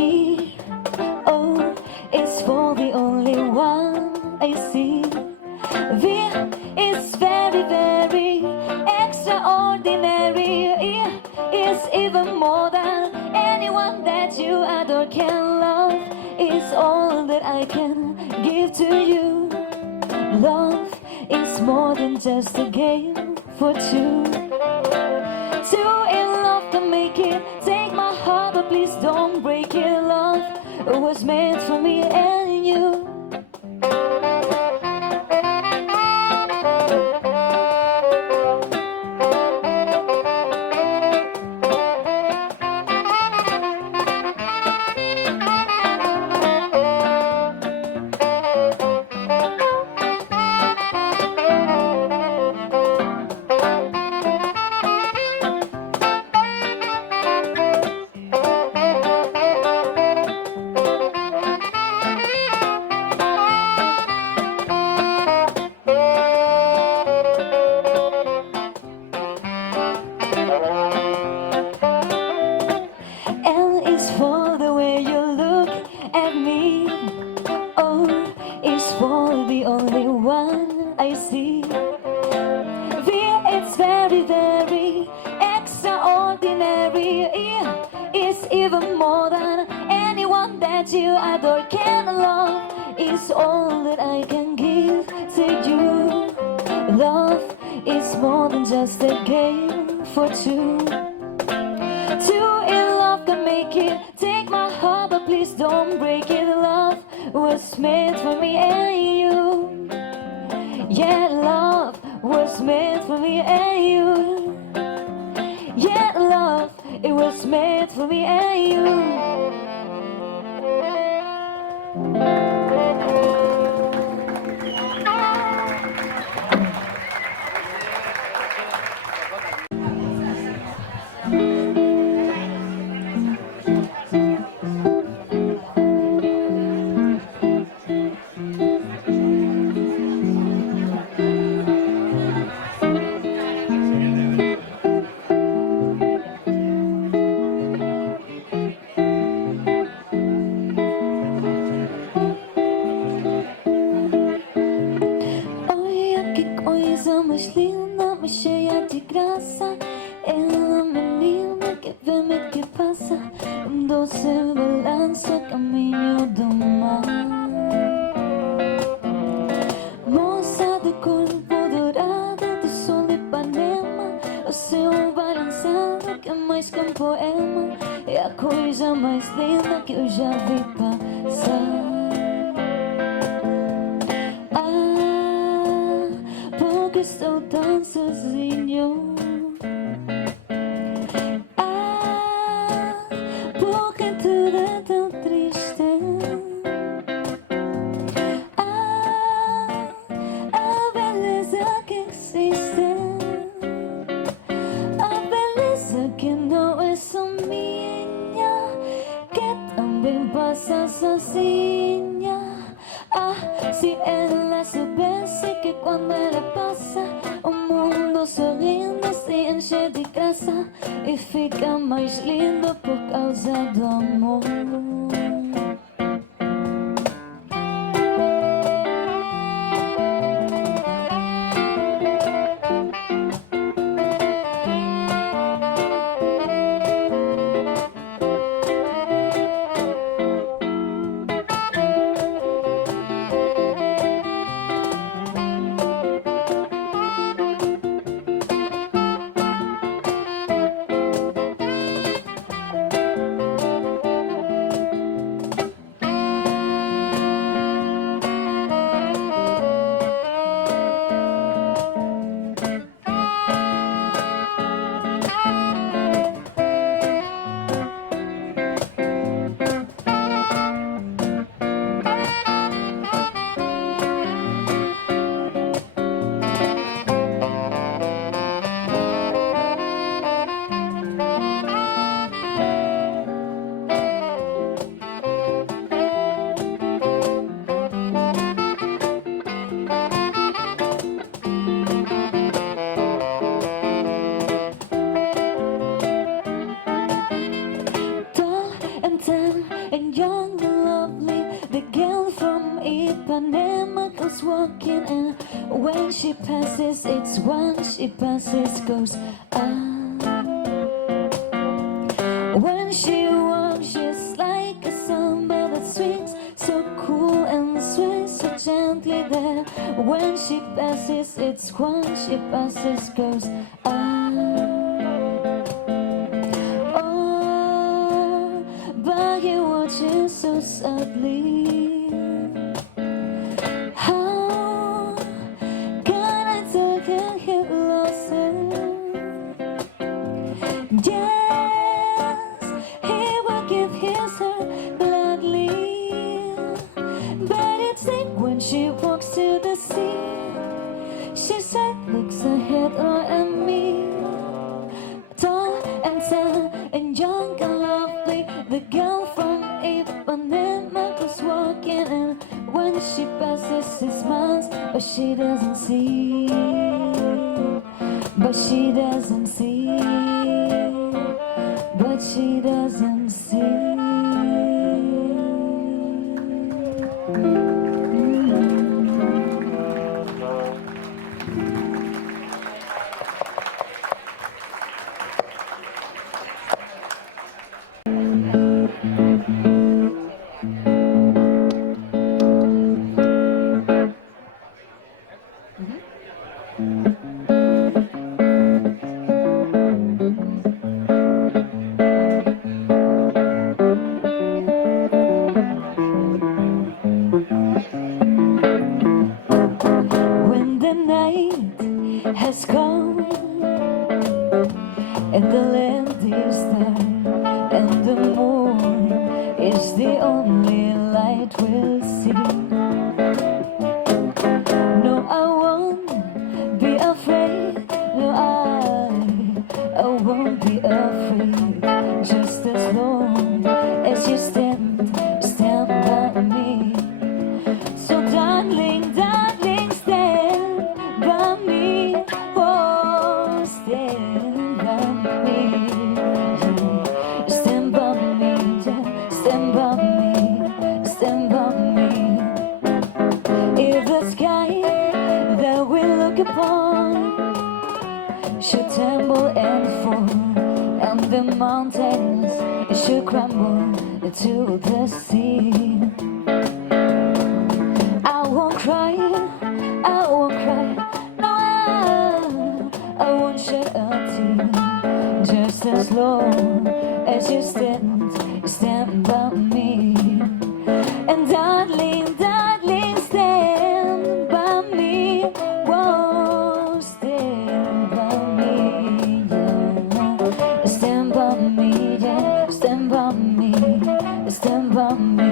me. Oh, it's for the only one I see. V is very, very extraordinary. E is even more than anyone that you adore can love. Is all that I can give to you. Love is more than just a game for two. Two in love can make it. Take my heart, but please don't break it. Love was meant for me and you. L is for the way you look at me. O is for the only one I see. V, it's very, very extraordinary. E is even more than anyone that you adore can love. Is all that I can give to you. Love is more than just a game for two. Two in love can make it. Take my heart, but please don't break it. Love was made for me and you. Yeah, love was made for me and you. Yeah, love, it was made for me and you. Mais linda, mais cheia de graça. Ela menina que vê-me que passa. Doce balança, caminho do mar. Moça de corpo dourado, do sol de Ipanema. O seu balançado que é mais que um poema. É a coisa mais linda que eu já vi passar. Estou tão sozinho. Porque tudo é tão triste. A beleza que existe. A beleza que não é só minha, que também passa sozinha. Se ela soubesse que quando ela passa, o mundo sorrindo se enche de graça e fica mais lindo por causa do amor. and young and lovely. The girl from Ipanema goes walking, and when she passes, it's one she passes goes ah. When she walks, she's like a samba that swings so cool and sways so gently there. When she passes, it's one she passes goes ah. Oh, but he watches so sadly. How can I tell him he lost her? Yes, he will give his heart gladly, but it's like when she walks to the sea, she said, looks ahead or at me. Tall and tan and young and lovely, the girl from Ipanema goes walking, and when she passes, she smiles, but she doesn't see. But she doesn't see. But she doesn't see. When the night has come and the land is dark and the moon is the only light we'll see, no, I won't be afraid. No, I won't be afraid. Just as long as you stand by me. So darling, darling, stand by me. Oh, stand by me. Yeah. Stand by me, yeah. Stand by me, stand by me. If the sky that we look upon should tremble and fall, and the mountains should crumble to the sea, I won't cry, I won't cry, no, I won't shed a tear. Just as long as you stand by me. And darling, darling, stand by me. Whoa, stand by me, yeah. Stand by me, yeah. Stand by me, stand by me.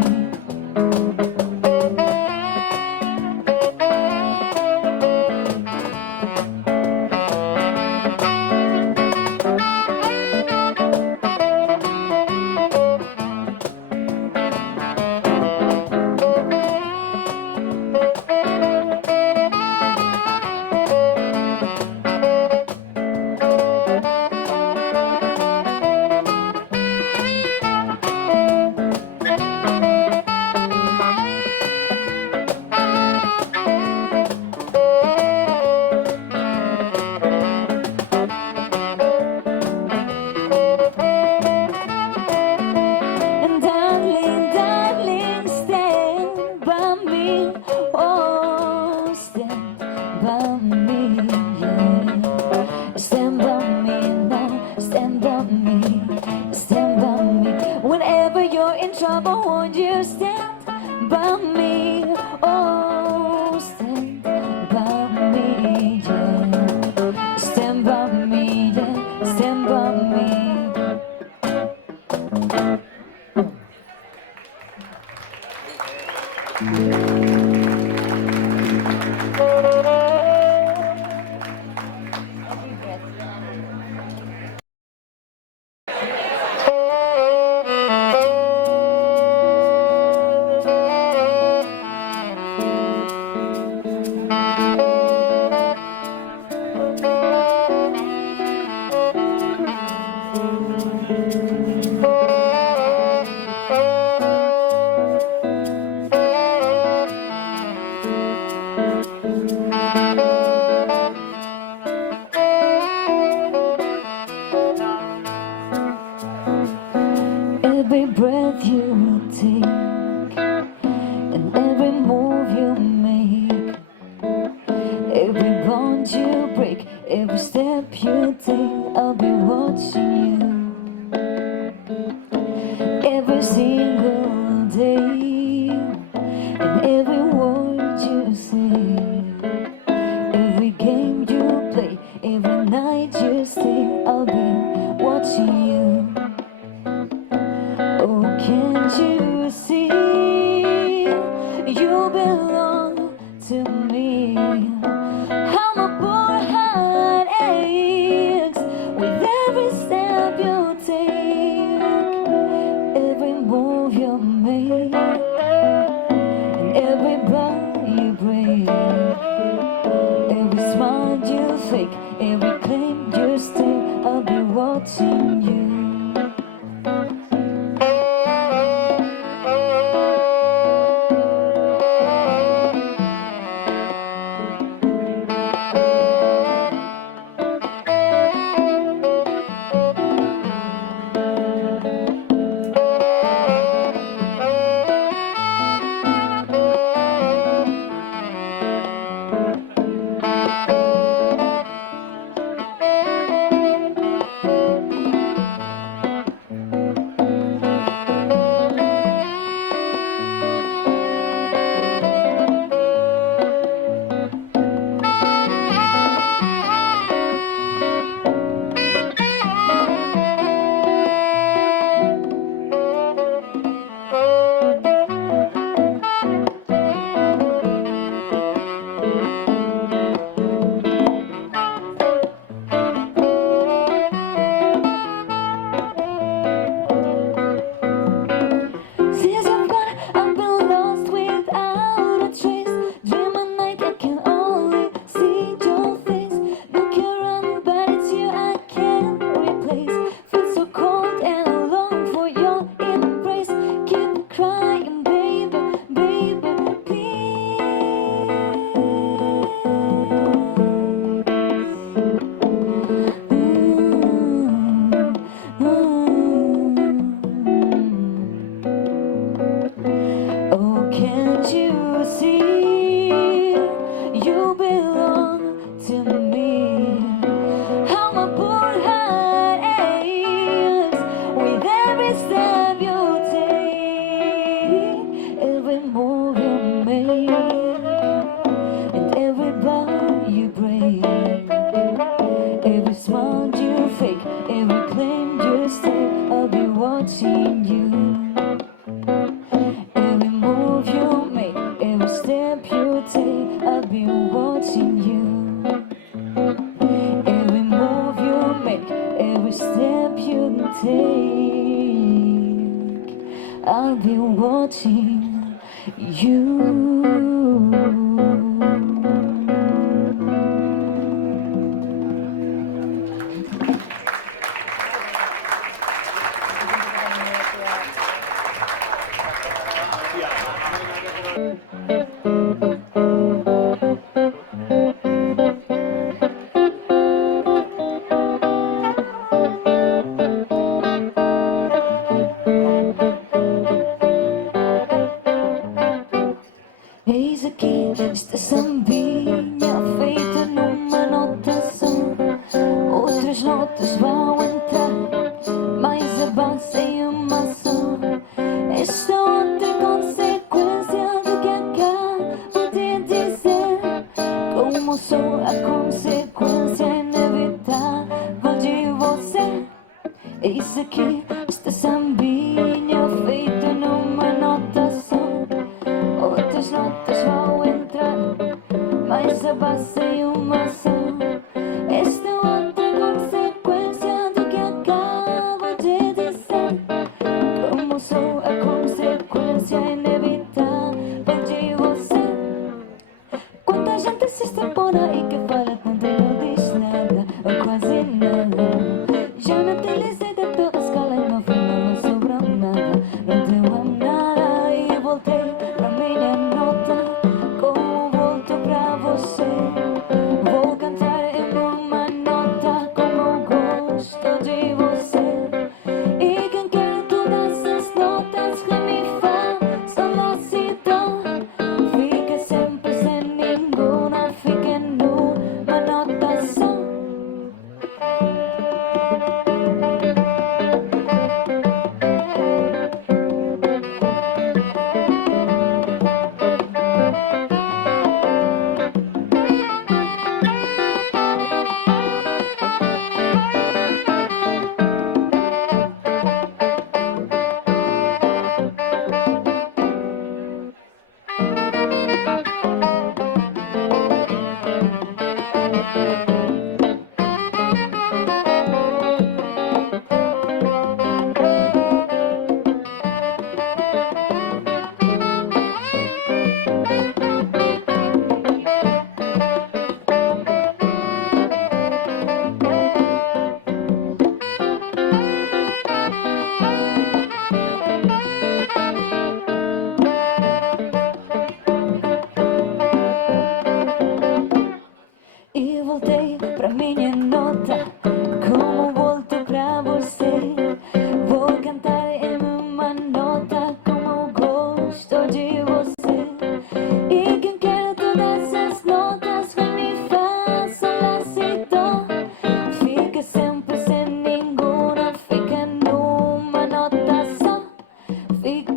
Whenever you're in trouble, won't you stand by me? Oh, stand by me, yeah. Stand by me, yeah. Stand by me. breath you take, and every move you make, every bond you break, every step you take, I'll be watching you every single day, and every word you say, every game you play, every night you stay, I'll be watching you. Oh, can't you see you belong to me? How my poor heart aches with every step you take, every move you make, and every bond you break, every smile you fake, every claim you stay, I'll be watching you. Oh, can't you see you belong to me? How my poor heart aches with every step you take, every move you make, and every bond you break, every smile you fake, every claim you stay, I'll be watching you. Every move you make, every step you take, I'll be watching you. Every move you make, every step you take, I'll be watching you. Eis aqui, esta sambinha feita numa nota só. Outras notas vão entrar, mais a base e uma só. Esta outra consequência do que acabo de dizer, como sou a consequência inevitável de você. Eis aqui, esta sambinha feita numa nota só. Outras notas vão entrar, mais a base e uma só. Esta outra consequência do que acabo de dizer, como sou a consequência inevitável de você. Quanta gente se está por aí que fala tanto e não diz nada, ou quase nada. Já não utilizei de toda a escala e no final não sobrou nada. Não deu a nada e voltei pra minha nota, como volto pra você. Vou cantar em uma nota como gosto de você. E quem quer todas as notas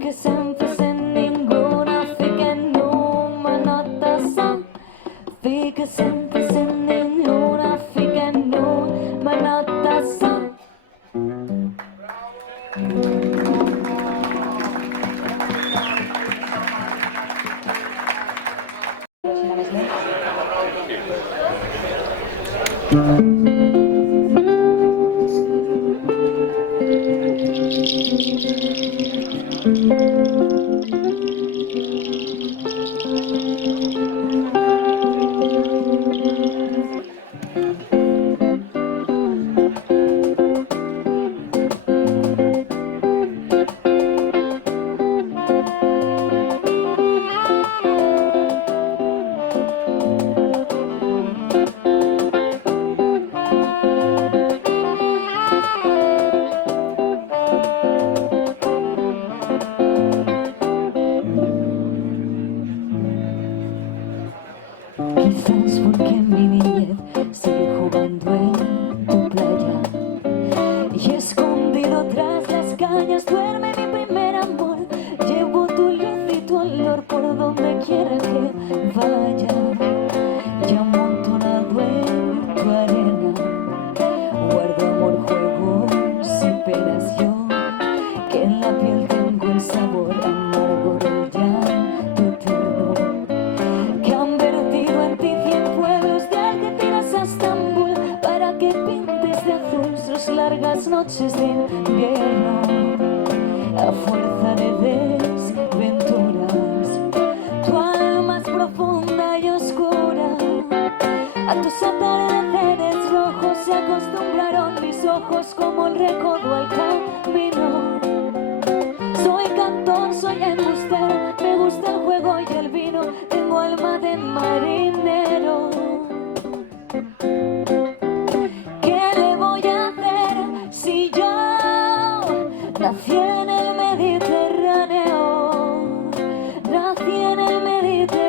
Fica sempre sem ninguna, fica numa nota só. Fica sempre sem nenhuma, fica numa nota só. Quizás porque mi niñez sigue jugando en tu playa y escondido tras las cañas duerme mi primer amor. Llevo tu luz y tu olor por donde quiera que vaya, y amontonado en tu arena guardo amor, juegos y penas yo, que en la piel tengo el sabor amargo del llanto eterno, que han vertido en ti 100 pueblos de Argentina a Estambul para que pintes de azul sus largas noches de invierno. A fuerza de desventuras, tu alma es profunda y oscura. A tus atardeceres rojos se acostumbraron mis ojos como el recodo al camino. Soy cantor, soy embustero, me gusta el juego y el vino, tengo alma de marinero. ¿Qué le voy a hacer si yo nací en el Mediterráneo? Nací en el Mediterráneo.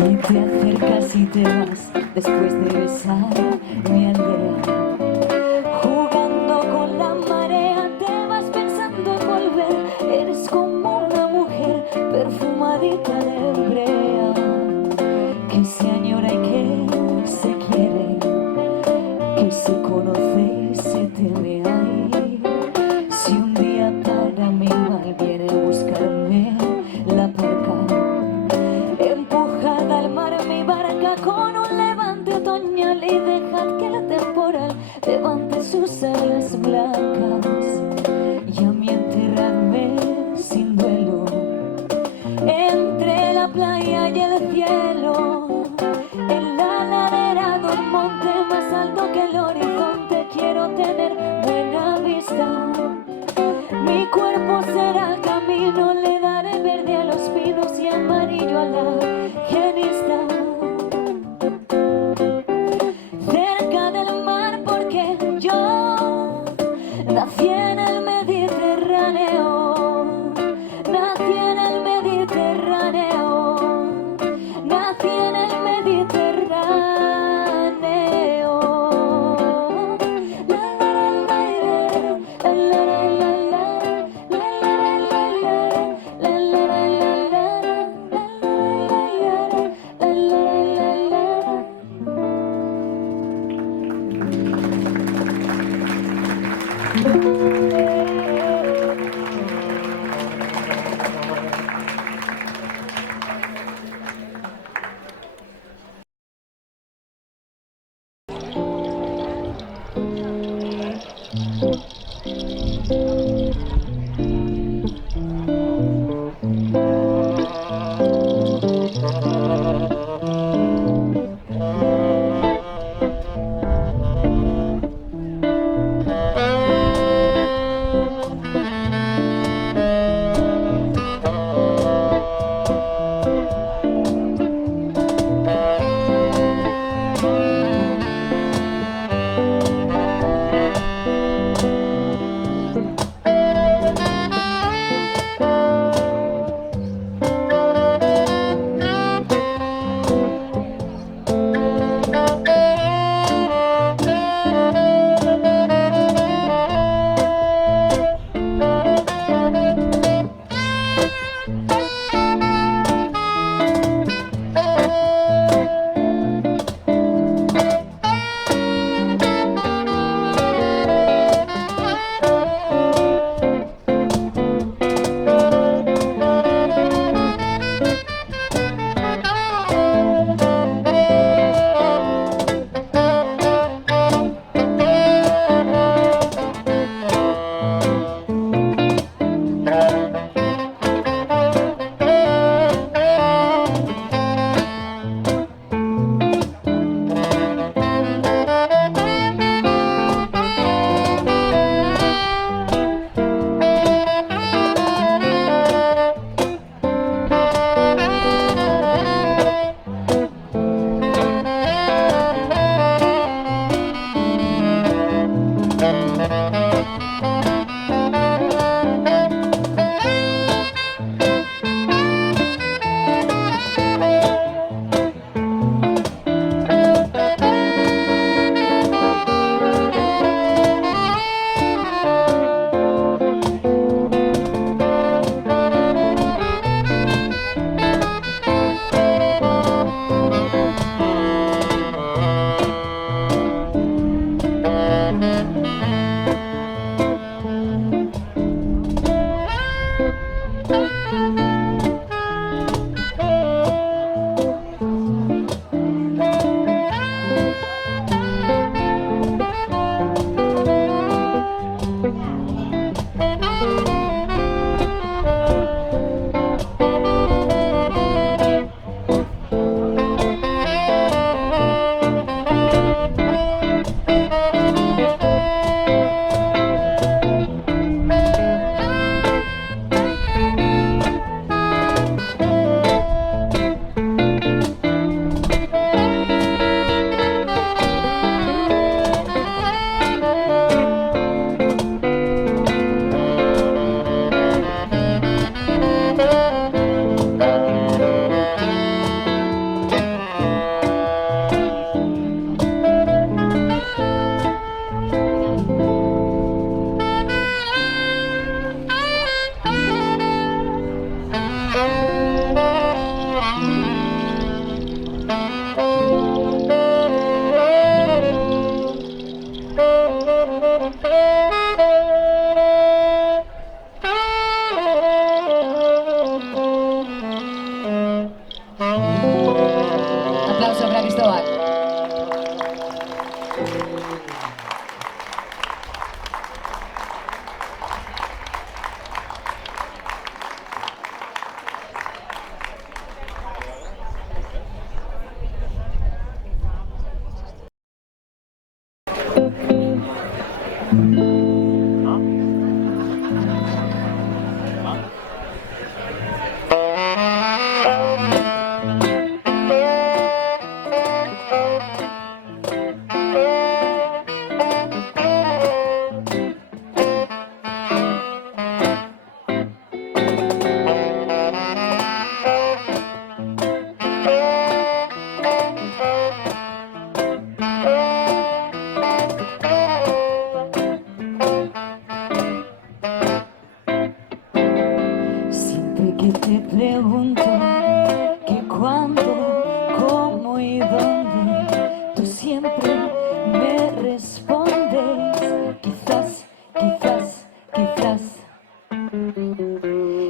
Y te acercas y te vas después de besar mi aldea. Jugando con la marea te vas pensando en volver. Eres como una mujer perfumadita de brea, que se añora y que se quiere, que se conoce y se teme. Ay, si un día para mi mal viene a buscarme la barca, empujad al mar mi barca con un levante otoñal y dejad que el temporal levante sus alas blancas, y a mí enterradme sin duelo entre la playa en el Mediterráneo, nací en el Mediterráneo, nací en el Mediterráneo. te pregunto que cuándo, cómo y dónde, tú siempre me respondes, quizás, quizás, quizás.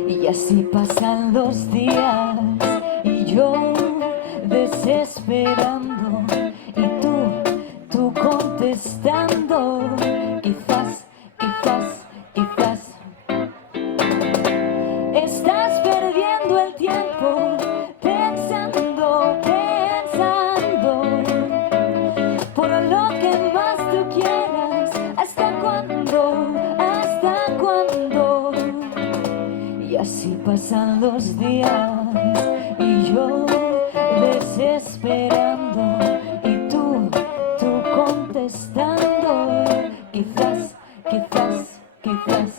Y así pasan los días y yo desesperando y tú contestando, quizás, quizás, quizás. Estás perdiendo el tiempo pensando, pensando por lo que más tú quieras. ¿Hasta cuándo? ¿Hasta cuándo? Y así pasan los días y yo desesperando y tú contestando, quizás, quizás, quizás.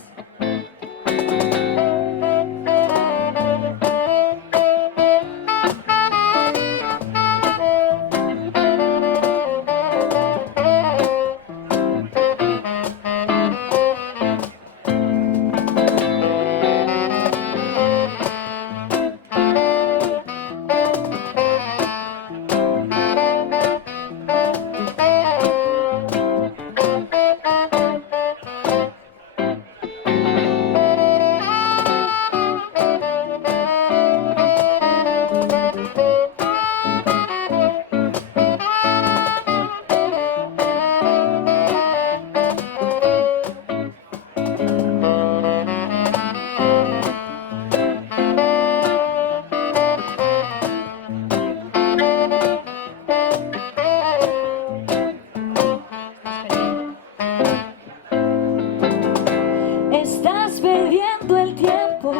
Estás perdiendo el tiempo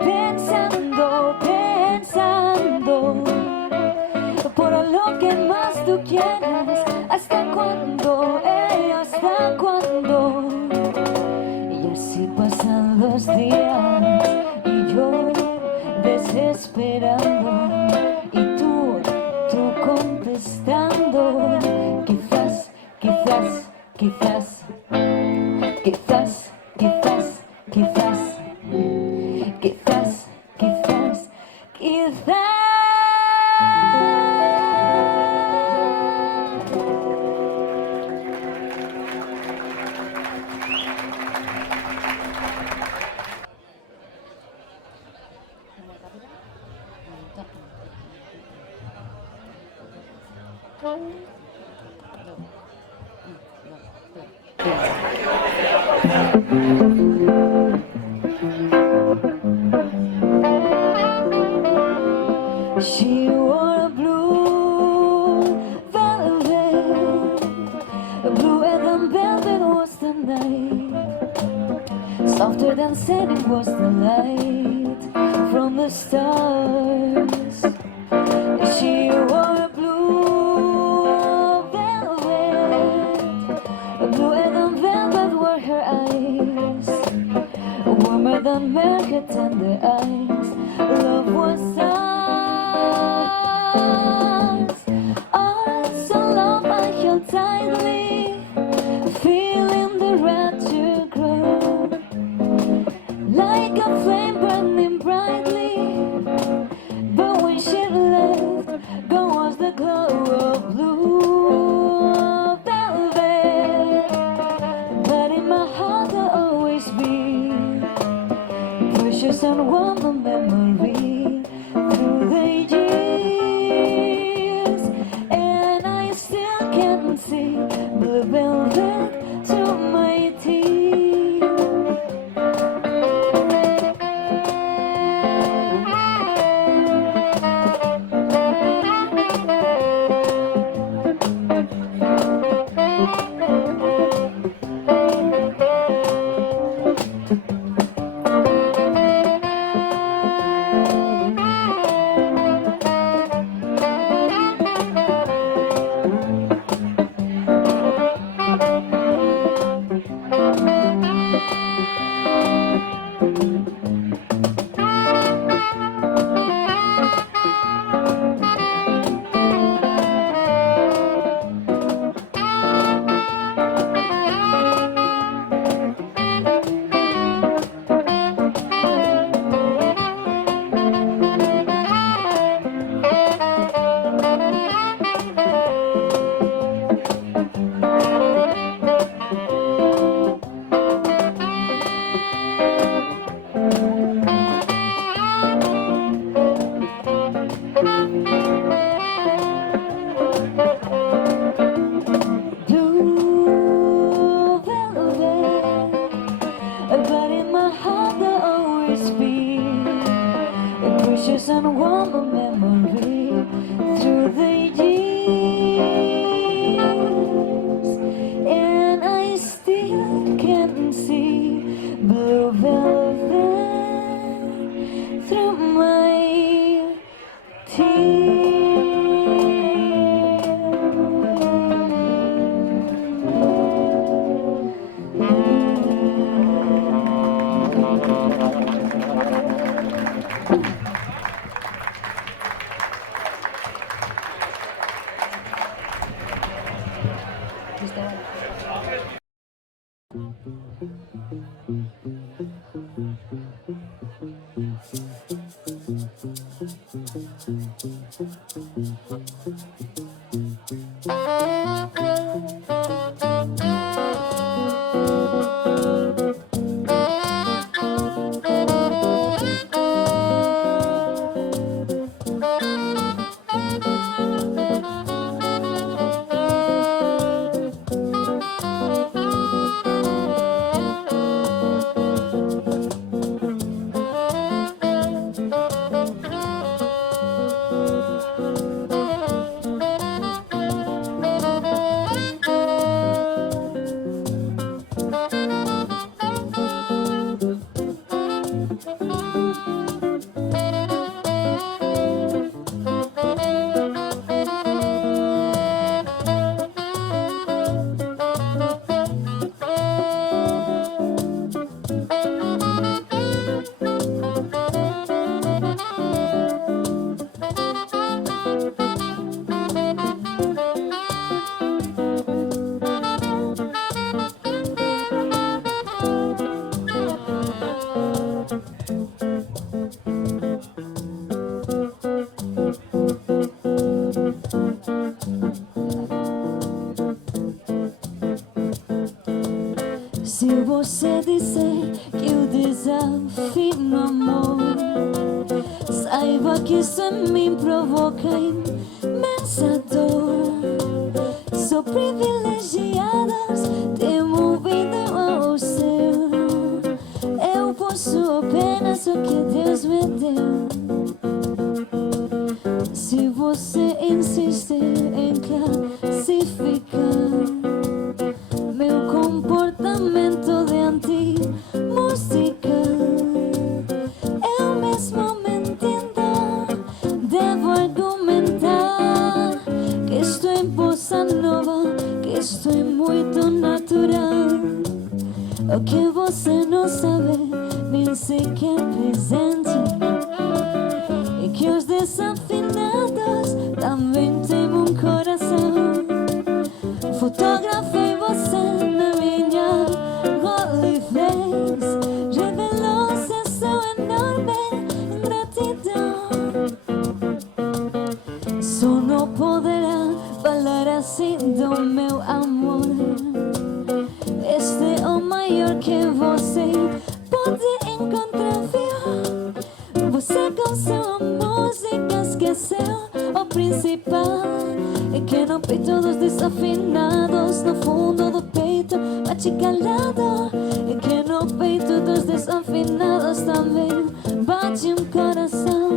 pensando, pensando por lo que más tú quieras. ¿Hasta cuándo? ¿Hasta cuándo? Y así pasan los días y yo desesperando y tú contestando, quizás, quizás, quizás, quizás. Quizás, quizás, quizás, quizás, quizás. She wore a blue velvet, bluer than velvet was the night, softer than sailing was the light from the stars. She wore a blue velvet, bluer than velvet were her eyes, warmer than milk tender eyes. Love was so love I held tightly, feeling the rapture grow, like a flame burning brightly. But when she left, gone was the glow of blue velvet. But in my heart there'll always be precious and warm memory through the years, and I still can see blue velvet through my tears. precious and warm a memory through the years, and I still can see blue velvet through my tears. Se você disser que eu desafio amor, saiba que isso em mim provoca imensa dor. Sou privilegiadas, tenho ouvido ao céu. Eu posso apenas o que Deus me deu. Se você insiste em classificar meu comportamento de anti-música, eu mesmo mentindo devo argumentar que estou em bossa nova, que estou muito natural. O que você não sabe, nem sequer presente, é que os desafinados também têm um coração. Fotografei você na minha Rolleiflex, revelou-se sua enorme ingratidão. Só não poderá falar assim do meu amor. Este é o maior que você pode encontrar, viu? Você com sua música esqueceu o principal, é que no peito dos desafinados, no fundo do peito bate calado. É que no peito dos desafinados também bate um coração.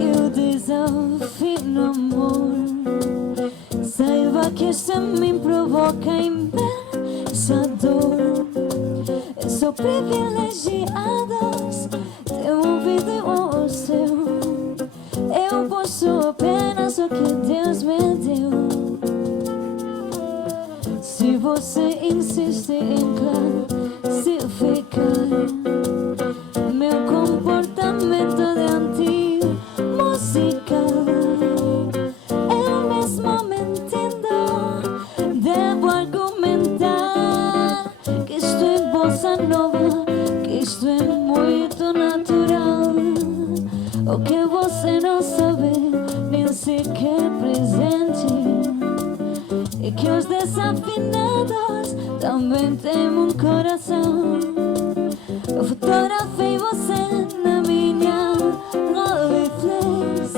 que eu desafino, amor. Saiba que isso em mim provoca imensa dor. Sou privilegiados, ter ouvido o seu. Eu posso apenas o que Deus me deu. Se você insiste em classificar meu comportamento de anti-musical, eu mesmo me entendo. Devo argumentar que isto é bossa nova, que isto é muito natural. O que você não sabe, nem sequer presente, é que os desafinados também têm um coração. Eu fotografei você na minha Rolleiflex,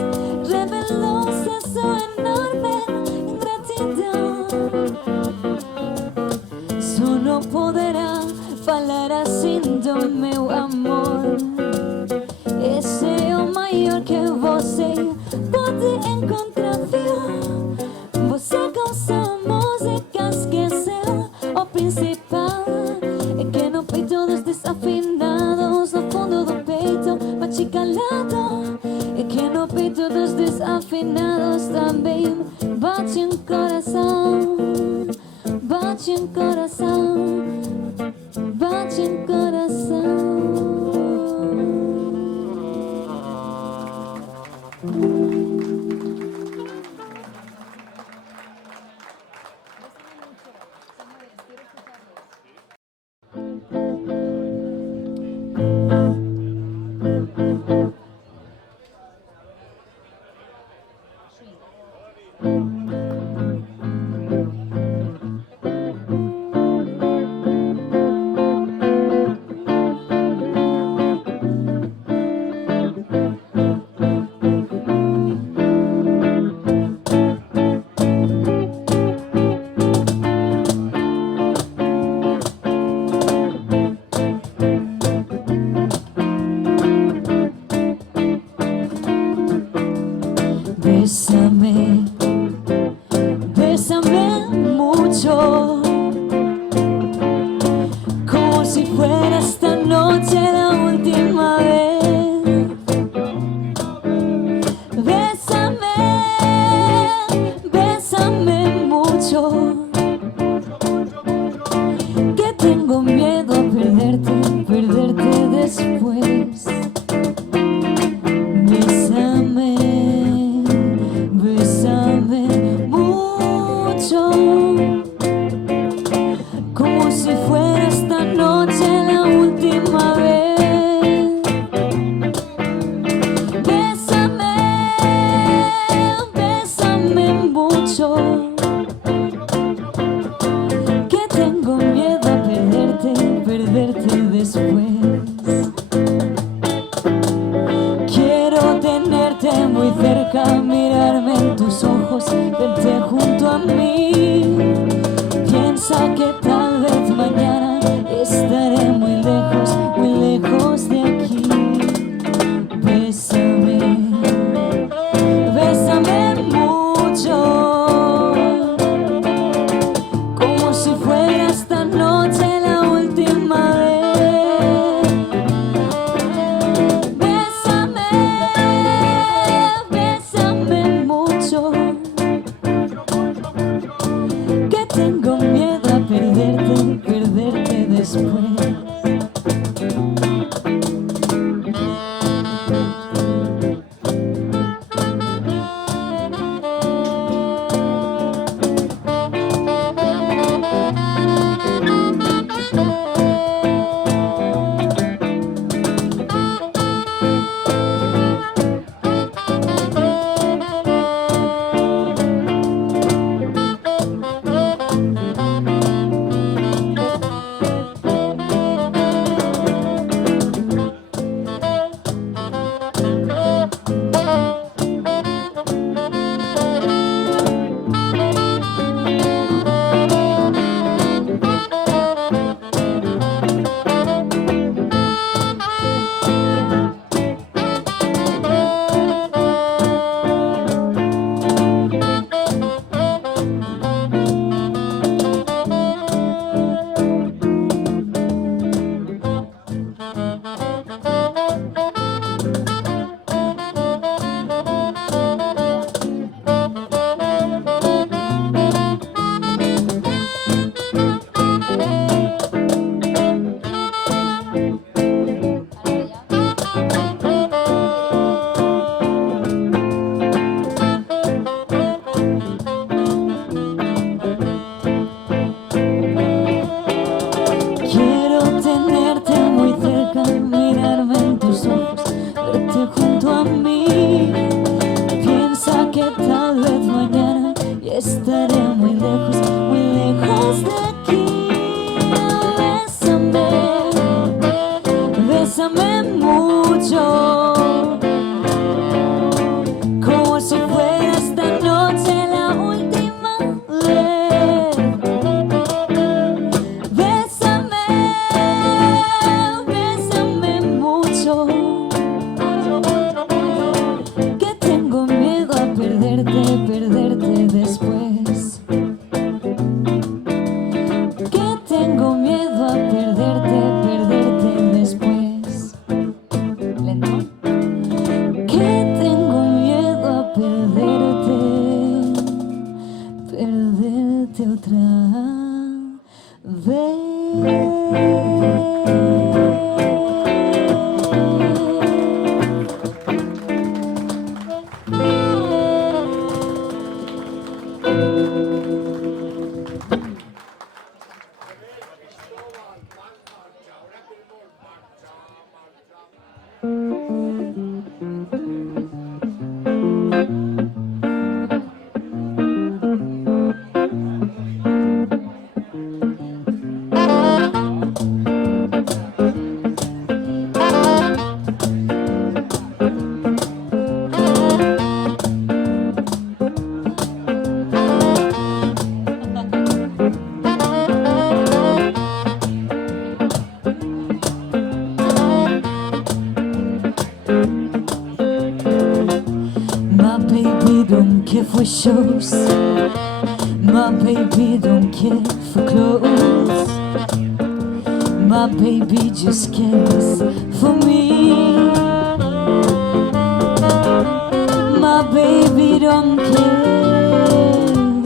revelou-se sua enorme ingratidão. Só não poderá falar assim do meu amor. Esse é o maior que você pode encontrar, viu? Você com sua música esqueceu o principal. É que no peito dos desafinados, no fundo do peito bate calado. É que no peito dos desafinados também bate um coração. Bate um coração. Bate um coração. Bésame, bésame mucho, como si fuera esta noche la última vez. Bésame, bésame mucho, que tengo miedo a perderte después. Bésame, bésame. baby don't care for shows. My baby don't care for clothes. My baby just cares for me. My baby don't care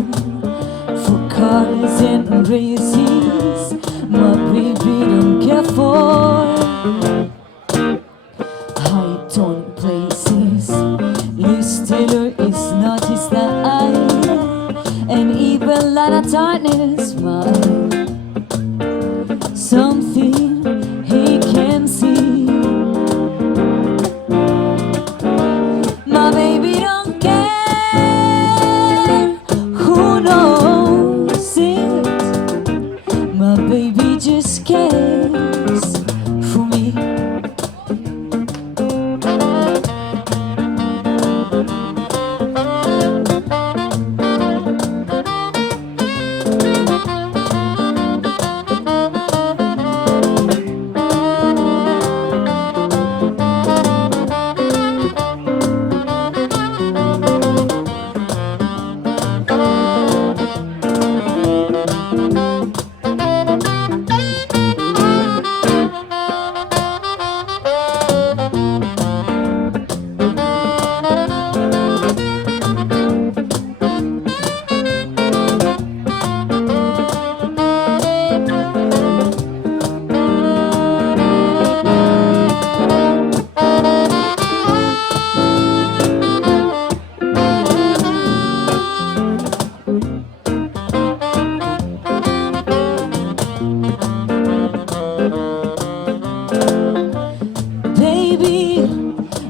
for cars and races. My baby don't care for high-tone places. Liz Taylor is not his style, and even Lana Turner's smile. Something he can see. My baby don't care who knows it. My baby just cares for me.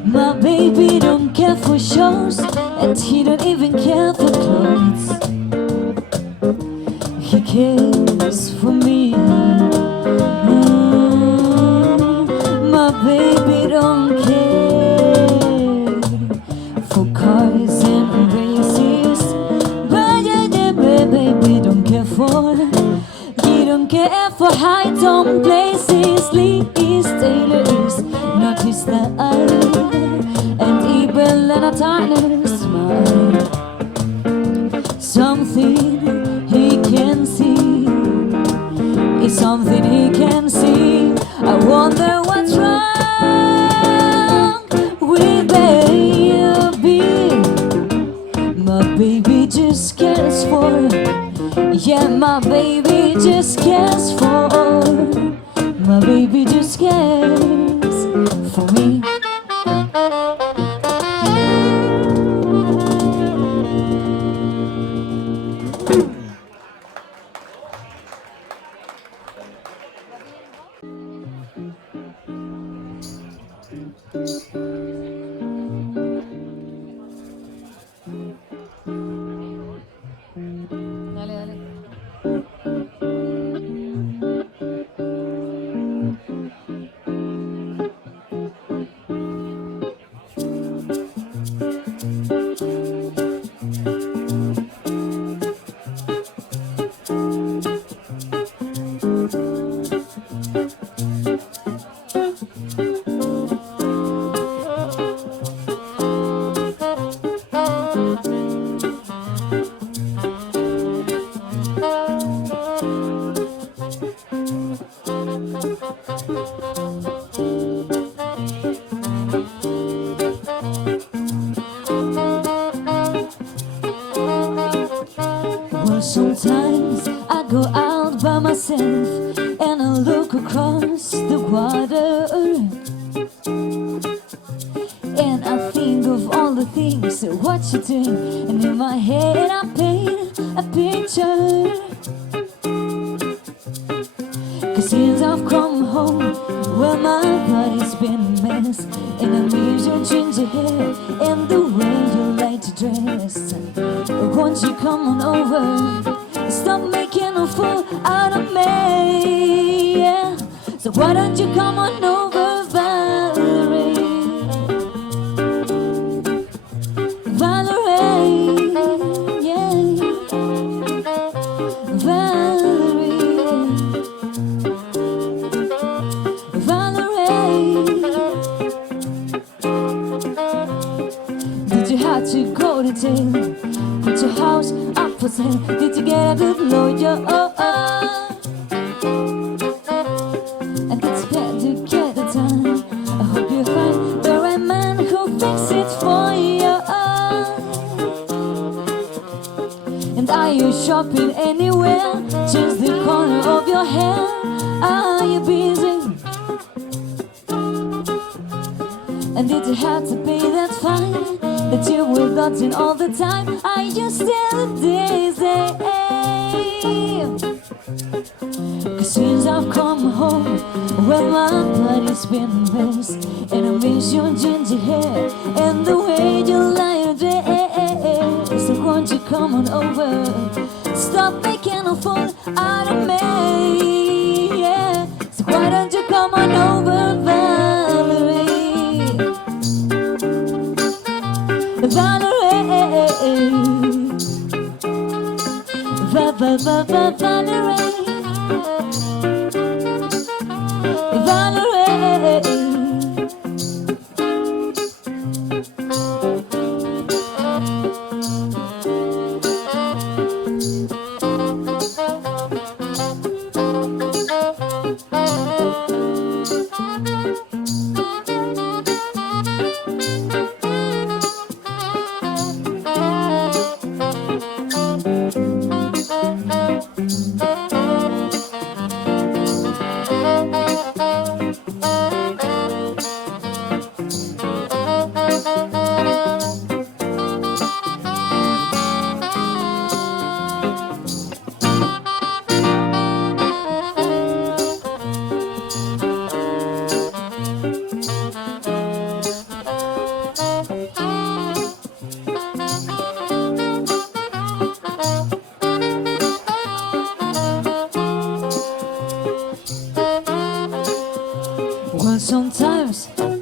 My baby don't care for shows, and he don't even care for clothes. He cares for me. My baby don't care for cars and races. But yeah, baby don't care for. He don't care for high-tone places. Liz Taylor is not his style, and even Lana Turner's smile. Something he can see is something he can see. I wonder what's wrong with baby. My baby just cares for. Yeah, my baby just cares for. My baby just cares for me. Dale, dale. Well, sometimes I go out by myself and I look across the water, and I think of all the things that what you're doing, and in my head I paint a picture. 'Cause since I've come home, well, my body's been a mess, and I miss your ginger hair and the way you like to dress. Won't you come on over, stop making a fool out of me, yeah. So why don't you come on over, Valerie? Valerie, yeah. Valerie, Valerie. Did you have to go for the tale. Put your house up for sale. Did you get a good lawyer? And it's bad to get the time. I hope you find the right man who fix it for you. And are you shopping anywhere? Just the corner of your hair. Are you busy? And did you have to pay that fine that you were dodging all the time? Are you still dizzy? 'Cause since I've come home, well, my body's been a mess. And I miss your ginger hair and the way you lie there. So won't you come on over? Stop making a fool out of me, yeah. So why don't you come on over, Valerie? Valerie, Valerie, Valerie. Well, sometimes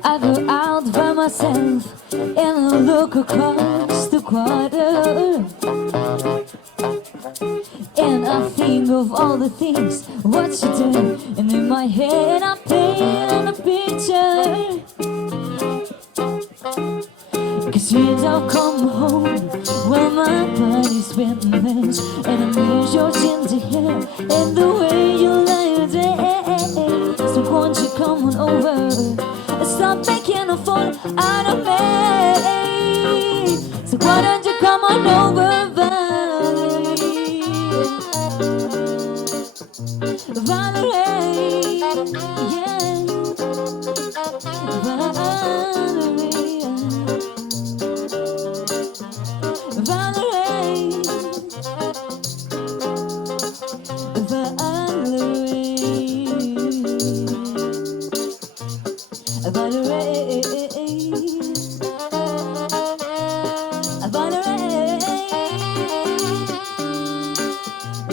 I go out by myself and I look across the quarter, and I think of all the things what you do, and in my head I paint a picture. 'Cause since I've come home, well, my body's been a mess, and I miss your ginger hair and the way you lie there. So won't you come on over and stop making a fool out of me? So why don't you come on over, Valerie? Valerie, yeah. Valerie,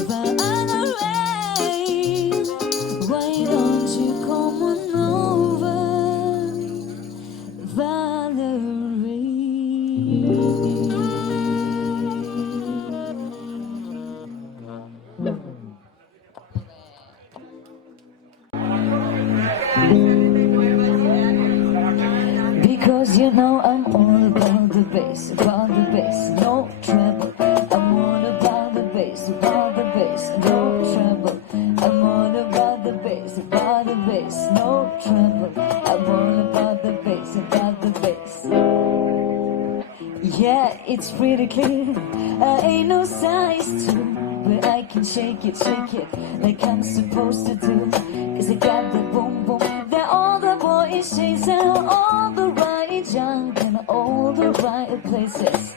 Valerie, why don't you come on over, Valerie? Because you know I'm all about the bass, no treble. I'm all about the bass, no treble. I'm all about the bass, no treble. I'm all about the bass, Yeah, it's pretty clear. I ain't no size 2, but I can shake it like I'm supposed to do. 'Cause I got the boom boom that all the boys chase, and all the right junk in all the right places.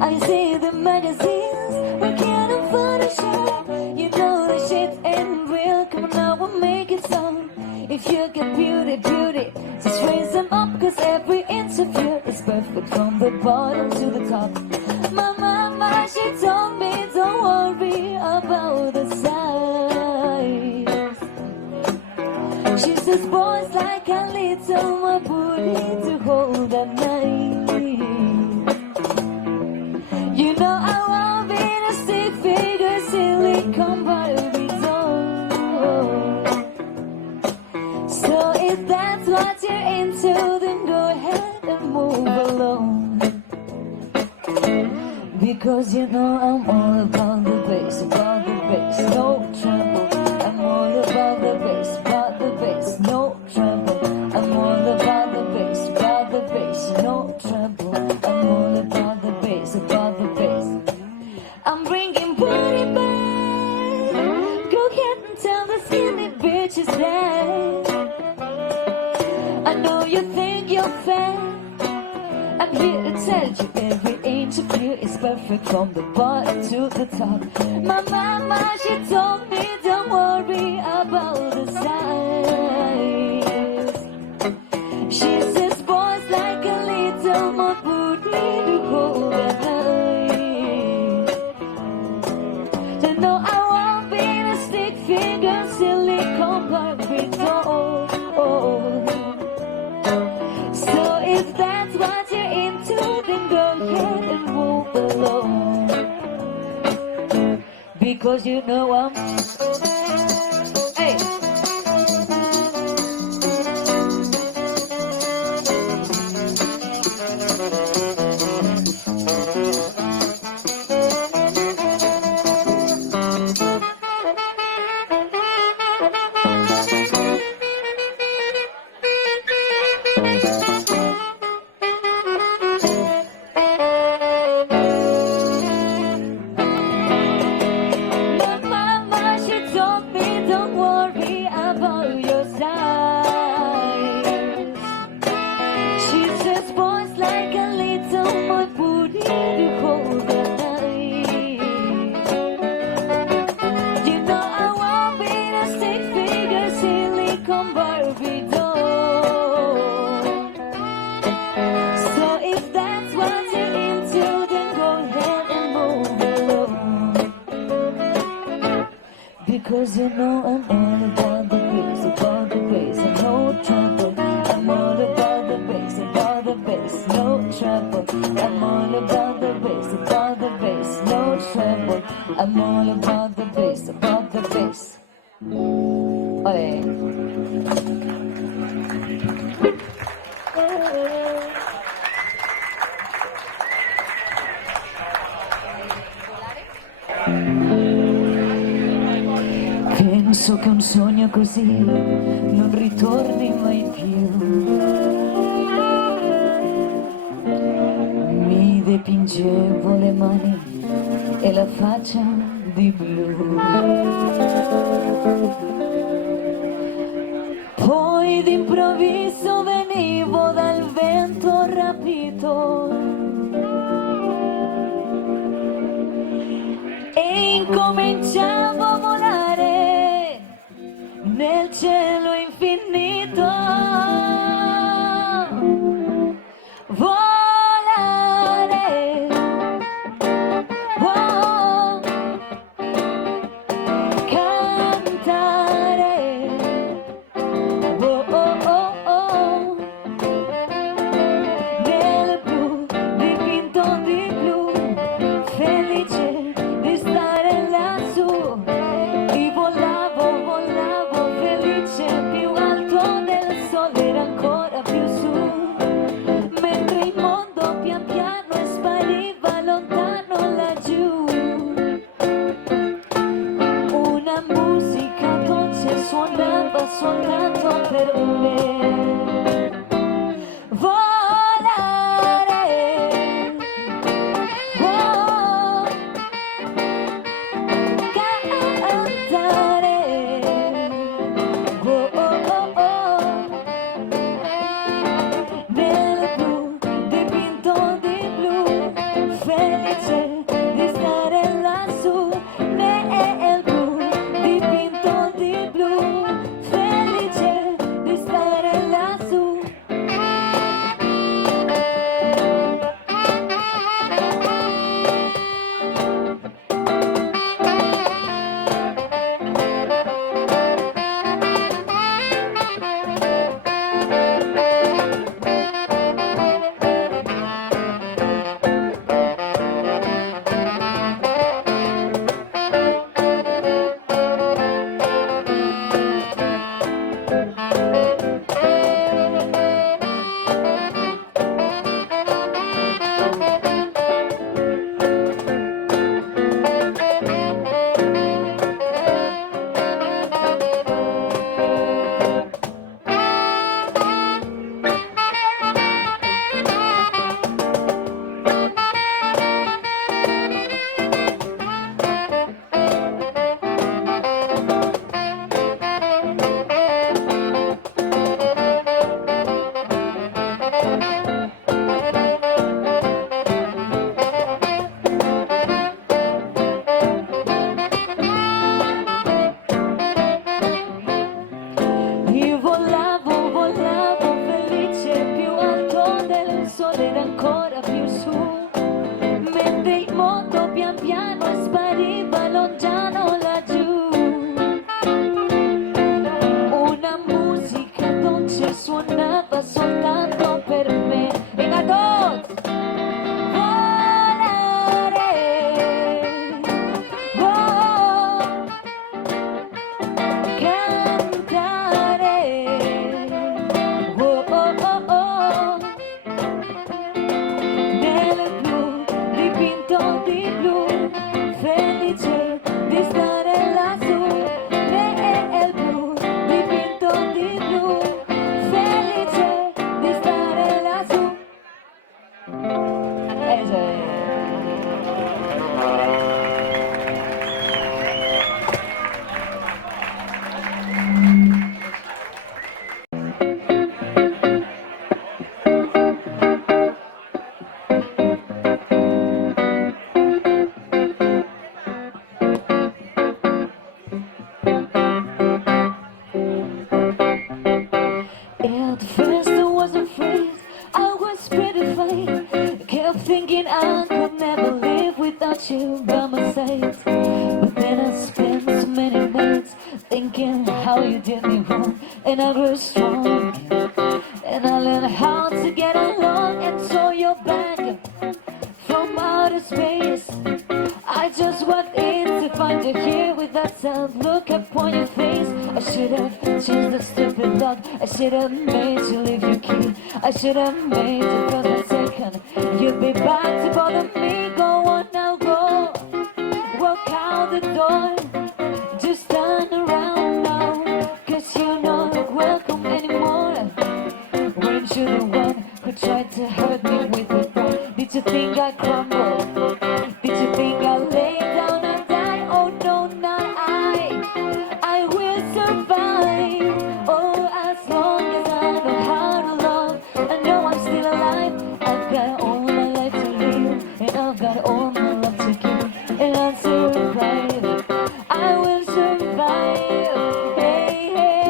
I see the magazines, we can't afford a show. You know the shit ain't real, come on now we'll make it so. If you get beauty, just raise them up, 'cause every interview is perfect from the bottom to the top. My mama, she told me don't worry about the size. She says boys like a little more booty to hold at night. You know I won't be a stick figure, silicone Barbie doll. So if that's what you're into, then go ahead and move along. Because you know I'm all about the bass, no tremble. I'm all about the bass, no tremble. I'm all about the bass, no tremble. I'm all about the bass, I'm bringing booty back. Go ahead and tell the skinny bitches that I know you think you're fat. I'm here to tell you every inch of you is perfect from the bottom to the top. My mama, she told me don't worry about the size. She says boys like a little more booty to hold at night. To know I won't be a stick figure, silicone Barbie doll. So if that's what you're into, then go ahead and move along. Because you know I'm... Hey! Because you know I'm all about the bass, and no trouble. I'm all about the bass, no trouble. I'm all about the bass, no trouble. I'm all about the bass, Olé. Penso che un sogno così non ritorni mai più. Mi dipingevo le mani e la faccia di blu. Poi d'improvviso venivo dal vento rapito e incominciavo a volare nel cielo infinito. Volare, oh, cantare, oh, oh, oh, oh, nel blu, dipinto di blu, felice di stare lassù. E volavo, volavo felice without you by my side. But then I spent so many nights thinking how you did me wrong, and I grew strong, and I learned how to get along. And so you're back from outer space. I just walked in to find you here with that sad look upon your face. I should have changed the stupid lock. I should have made you leave your key. I should have made you for a second you'd be back to bother me. Go on now, go. Walk out the door. Just turn around now, 'cause you're not welcome anymore. Weren't you the one who tried to hurt me with your pride? Did you think I crumbled? Did you think I lay down and die? Oh no, not I. I will survive. Oh, as long as I know how to love, I know I'm still alive. I've got all my life to live, and I've got all my love to give, and I'll survive. I will survive. Hey, hey.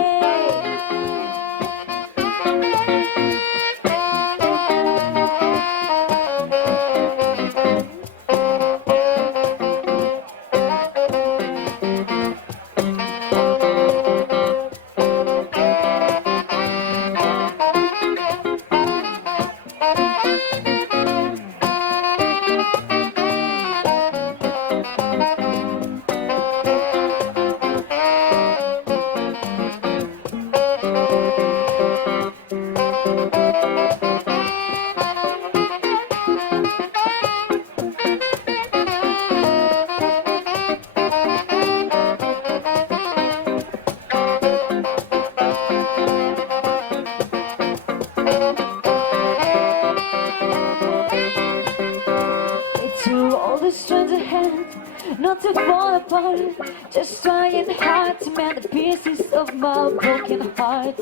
To all the strength ahead, not to fall apart, just trying hard to mend the pieces of my broken heart.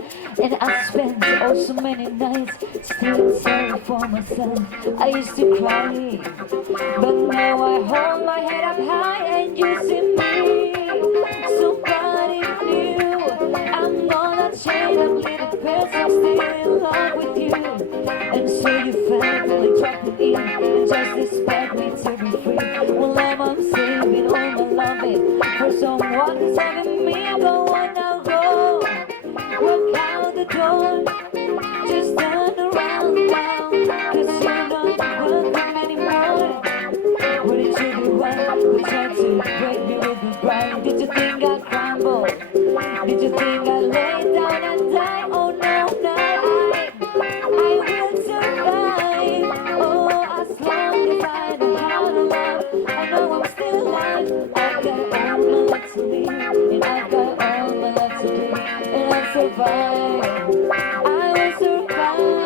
And I spent oh so many nights still sorry for myself. I used to cry, but now I hold my head up high and you see me. Somebody new, I'm not ashamed of little person, still in love with you. And so you finally dropped it in and just expect me to be free. Well, I'm saving all my loving for someone who's having me. Go on now, go. Walk out the door. Just turn around now, 'cause you're not welcome anymore. Wouldn't you be one who tried to break me with the pride? Did you think I'd crumble? Did you think I'd lay down and die? Oh no, no, I will survive. Oh, as long as I know how to love, I know I'm still alive. I've got all my life to live, and I've got all my life to give, and I'll survive. I will survive.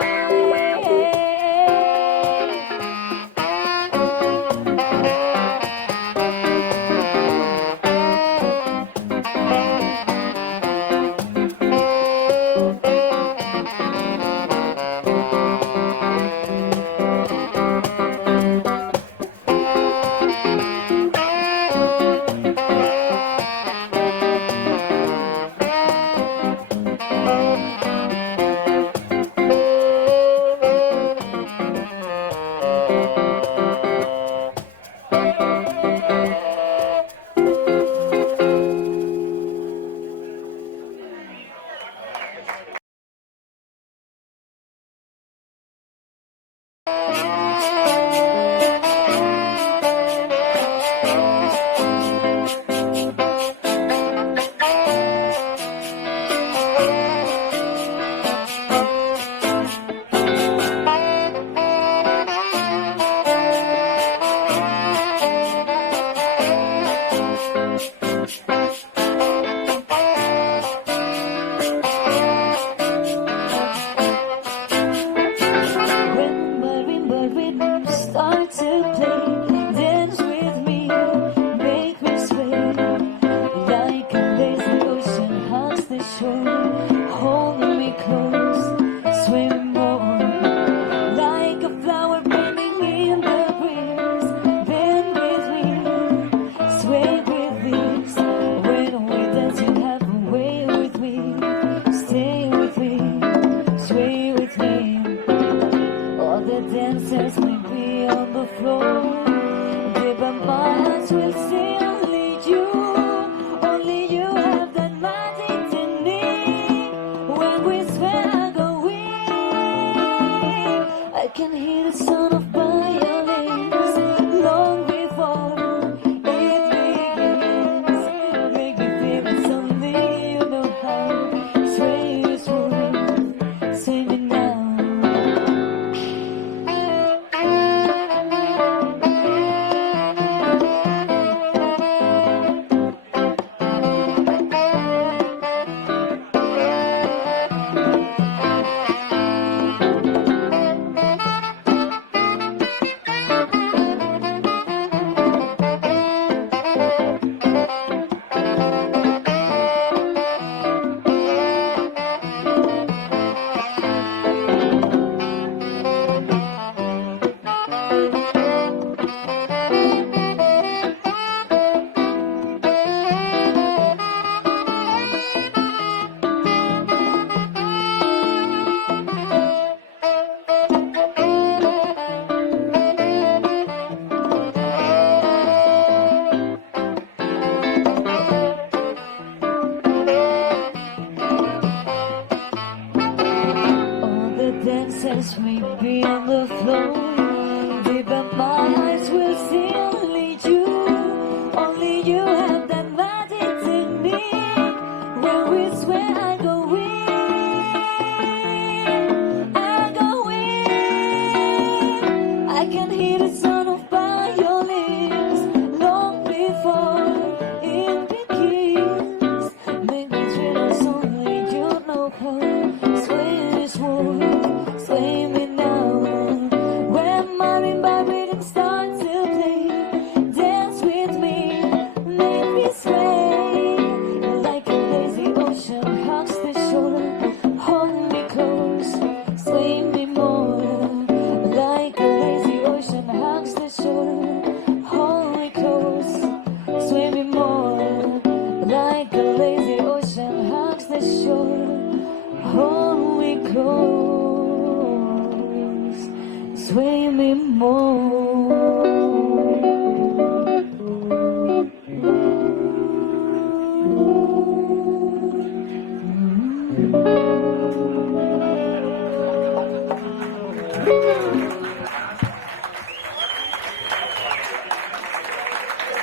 close, sway me more.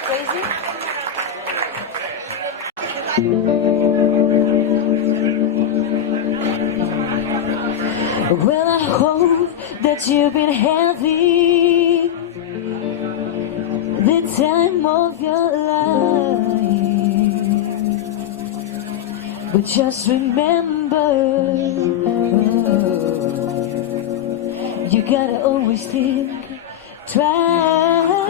Crazy? Well, I hope that you've been happy the time of your life, but just remember, you gotta always think twice.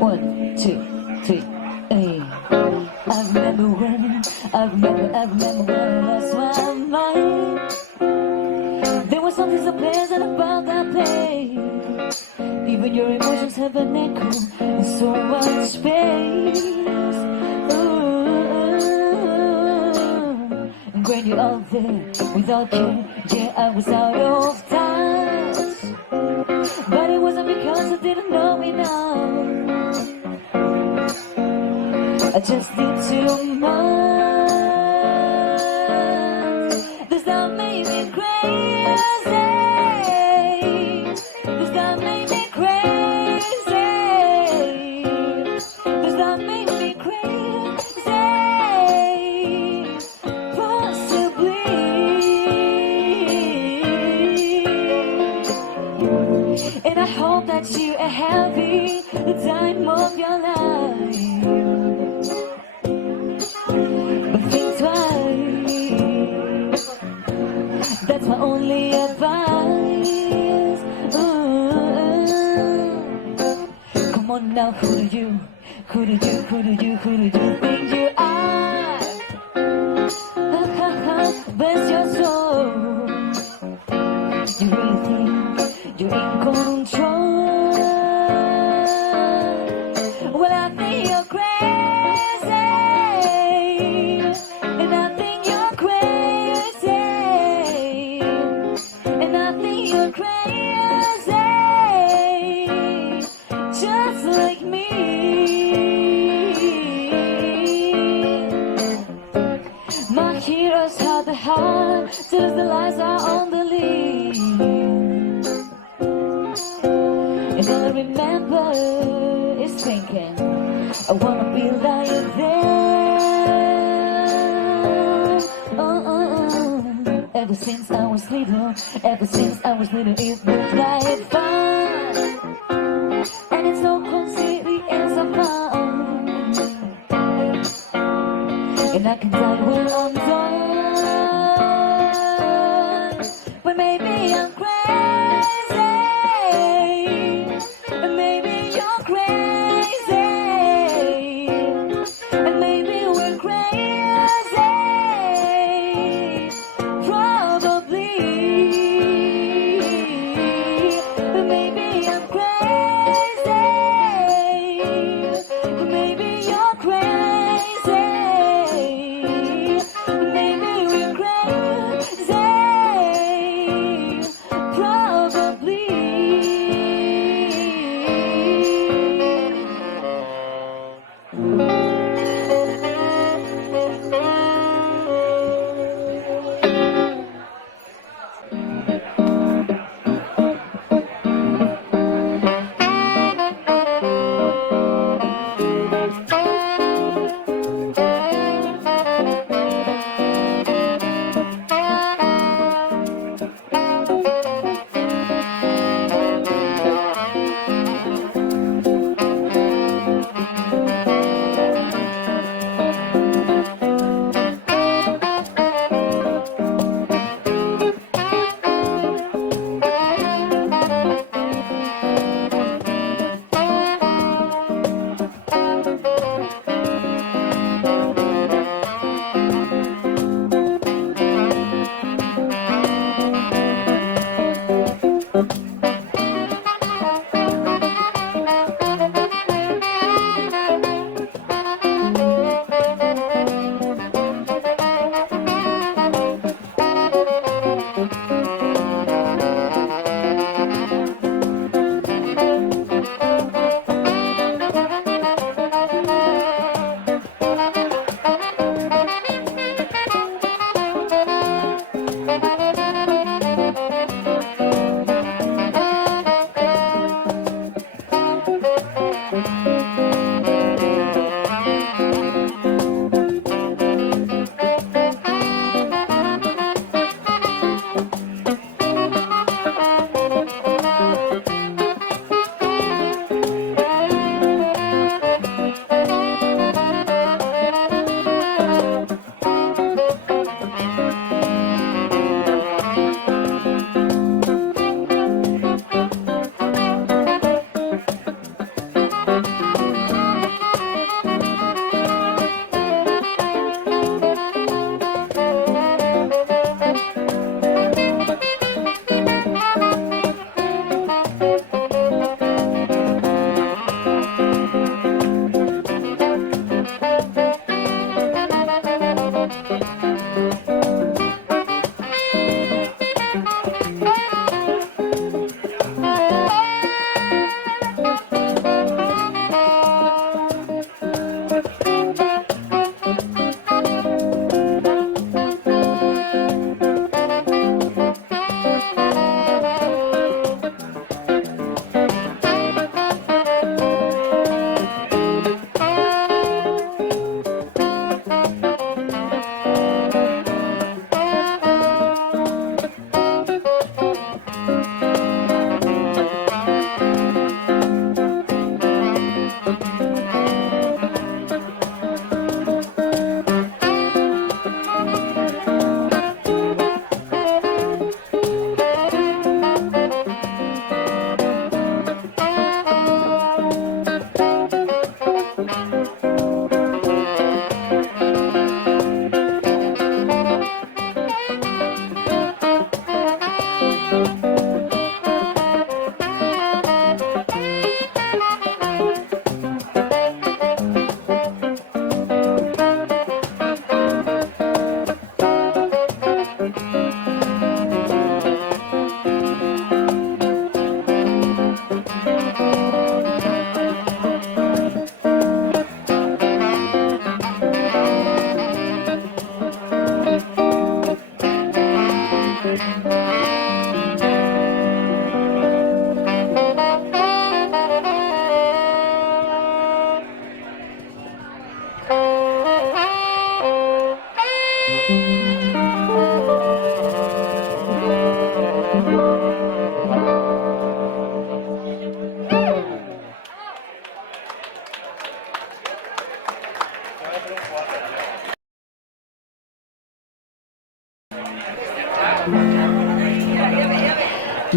1, 2, 3, hey. I remember when I lost my mind. There was something so pleasant about that place. Even your emotions have an echo in so much space. And when you're out there without you, yeah, I was out of touch. But it wasn't because I didn't know enough. I just did too much. Does that make me crazy? Does that make me crazy? Does that make me crazy? Possibly. And I hope that you are happy the time of your life. That's my only advice. Come on now, who do you think you are? Bless your soul. You really think you're in control? Well, I think you're crazy, and I think you're crazy. Just like me. My heroes have the heart, since the lies are on the lead. And all I remember is thinking, I wanna be like them. Ever since I was little, it looked like fun. And it's so completely as a fun. And I can die when I'm done. But maybe I'm crazy. And maybe you're crazy. And maybe we're crazy. Probably. But maybe I'm crazy. Maybe you're crazy.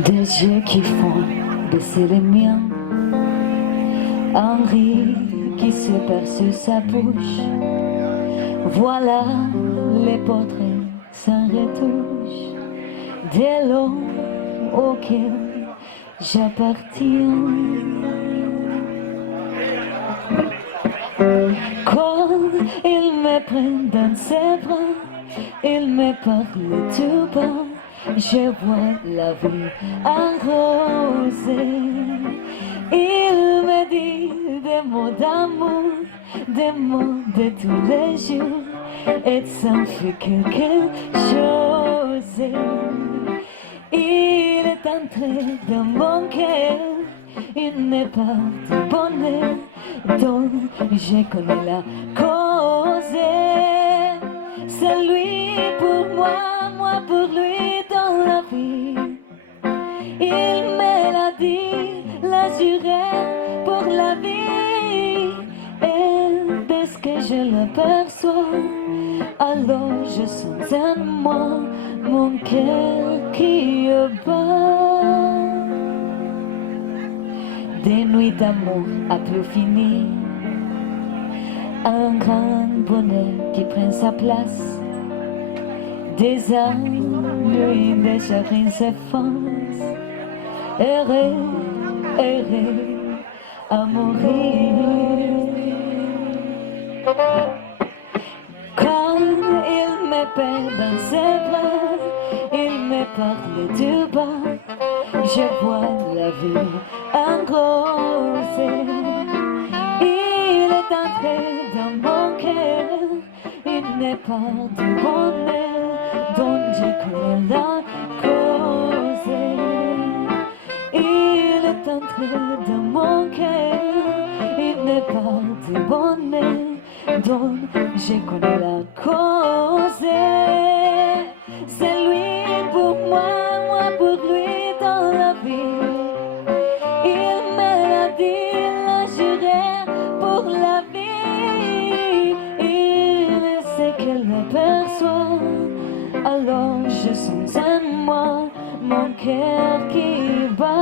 Des yeux qui font baisser les miens, un rire qui se perd sur sa bouche. Voilà les portraits sans retouche de l'homme auquel j'appartiens. Quand il me prend dans ses bras, il me parle tout bas, je vois la vie arrosée. Il me dit des mots d'amour, des mots de tous les jours, et ça me fait quelque chose. Il est entré dans mon cœur une part de bonheur dont je connais la cause. C'est lui pour moi, moi pour lui dans la vie. Il me l'a dit, l'a juré pour la vie. Et dès que je l'aperçois, alors je sens en moi mon cœur qui bat. Des nuits d'amour à plus finir, un grand bonheur qui prend sa place. Des années de chagrin s'effacent, heureux, heureux à mourir. Quand il me perd dans ses bras, il me parle du bas, je vois la vie en rose. Il est entré dans mon cœur une part du bonheur dont je connais la cause. Il est entré dans mon cœur une part du bonheur dont je connais la cause. C'est lui pour moi, moi pour lui dans la vie. Il me l'a dit, l'a juré pour la vie. Il sait qu'elle m'aperçoit, alors je sens en moi mon cœur qui bat.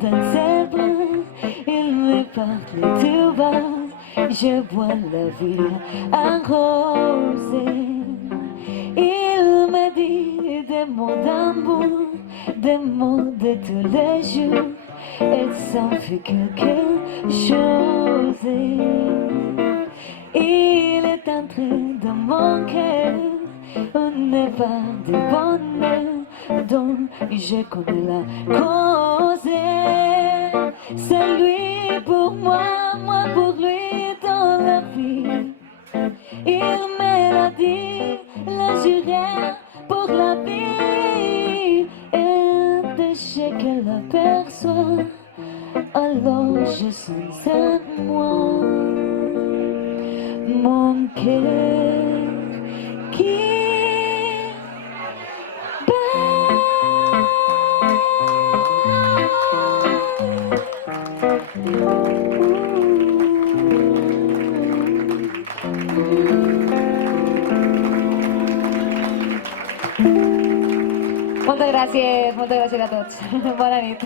Dans ses bras, il me parle tout bas, je vois la vie en rose. Il me dit des mots d'amour, des mots de tous les jours, et ça fait quelque chose. Il est entré dans mon cœur une part de bonheur dont je connais la cause. C'est lui pour moi, moi pour lui dans la vie. Il me l'a dit, l'a juré pour la vie. Et dès qu'elle l'aperçoit, alors je sens en moi mon cœur qui Moltes gràcies a tots. Bona nit.